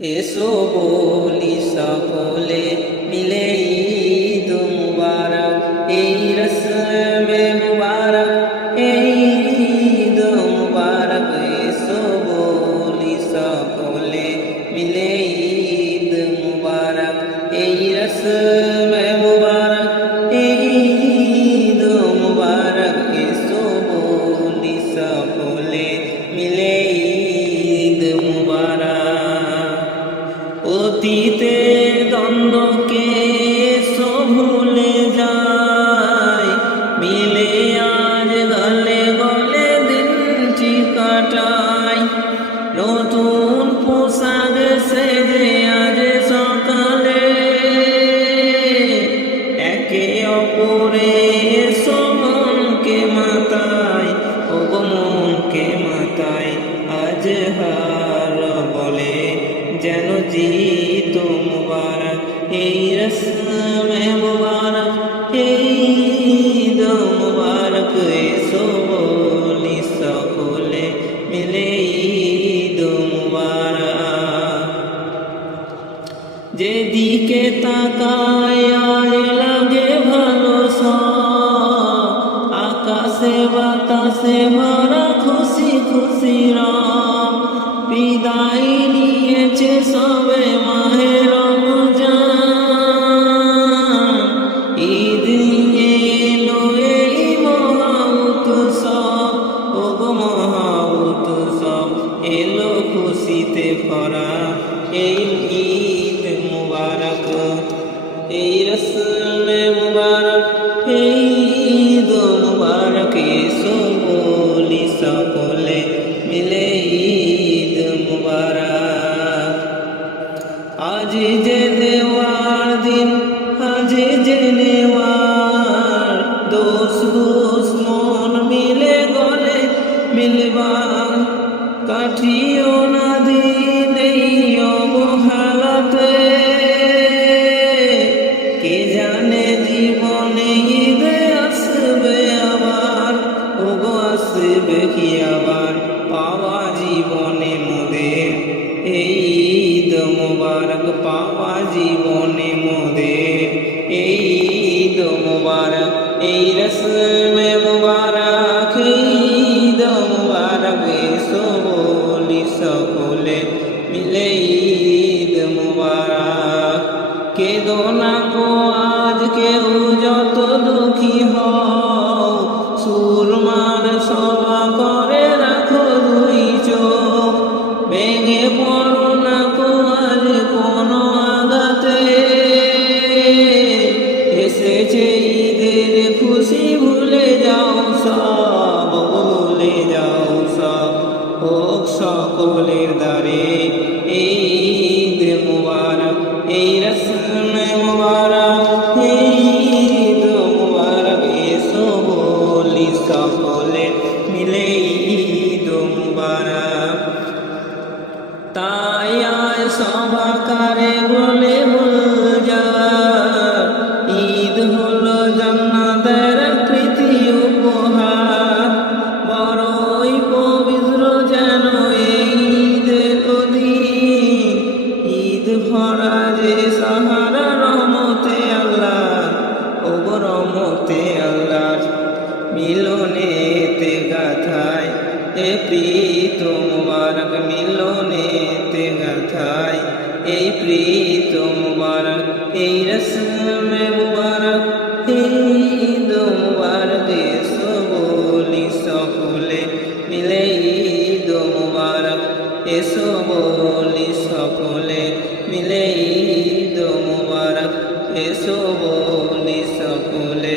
এসো বলি সকলে মিলে ঈদ মুবারক, এই রসমে মুবারক, এই ঈদ মুবারক। এসো বলি সকলে মিলে ঈদ মুবারক, এই রসমে মুবারক, এই ঈদ মুবারক। এসো বলি সকলে মিলে ঈদ মুবারক। অতীতের দ্বন্দ্বকে এসো ভুলে যায়, মিলে আজ গলে গলে দিনটি কাটাই। নতুন পোশাক সেজে আজ সকালে একে অপরে এসো মনকে মাতায়, ও মনকে মাতায়। আজ হার বলে যেন জিত মুবারক, এই রসমে মুবারক, এই ঈদ মুবারক। এসো বলি সকলে মিলে ঈদ মুবারক। যেদিকে তাকায় আজ লাগে ভালো সব, আকাশে বাতাসে ভরা খুশি খুশি রব। বিদায় নিয়েছে সবে মাহে রমজান, ঈদ নিয়ে এলো এই মহা উৎসব, ও মহা উৎসব। এলো খুশিতে ভরা এই ঈদ মুবারক, এই রসমে মুবারক, এই ঈদ মুবারক। এসো বলি সকলে মিলে ঈদ মুবারক। আজ যে দেওয়ার দিন, আজ যে নেওয়ার, দোষ দোষ মন মিলে গলে মিলবার। কাটিও না দিন এই অবহেলাতে, কে জানে জীবনে ঈদ আসবে আবার, ওগো আসবে কি আবার। পাওয়া জীবনে মোদের এই ঈদ মুবারক, পাওয়া জীবনে মোদের এই ঈদ মুবারক, এই রসমে মুবারক, এই ঈদ মুবারক। এসো বলি সকলে মিলে ঈদ মুবারক। কেঁদো না গো আজ কেউ যত দুঃখী হও, সুরমার সভা করে রাখো দুই চোখ। ভেঙে পড়ো না গো আজ কোনো আঘাতে, এসেছে ঈদের খুশি ভুলে যাও সব, ভুলে যাও সব। হোক সকলের দ্বারে এই ঈদ মুবারক, এই রসমে মুবারক, এই ঈদ মুবারক। এসো বলি সকলে মিলে ঈদ মুবারক। তাই আয় সবাকারে বলে বুঝার, ঈদ হলো জান্নাতের কৃতি উপহার। বড়ই পবিত্র যেন এই ঈদের দিন, ঈদ ভরা যে সাহারা রহমতে আল্লাহ, ও রহমতে আল্লাহ। মিলনেতে গাথায় এ প্রীত মুবারক, মিলনেতে গাথায় এই প্রীত মুবারক, এই রসমে মুবারক, এই ঈদ মুবারক। এসো বলি সকলে মিলে ঈদ মুবারক, এসো বলি সকলে মিলে ঈদ মুবারক, এসো বলি সকলে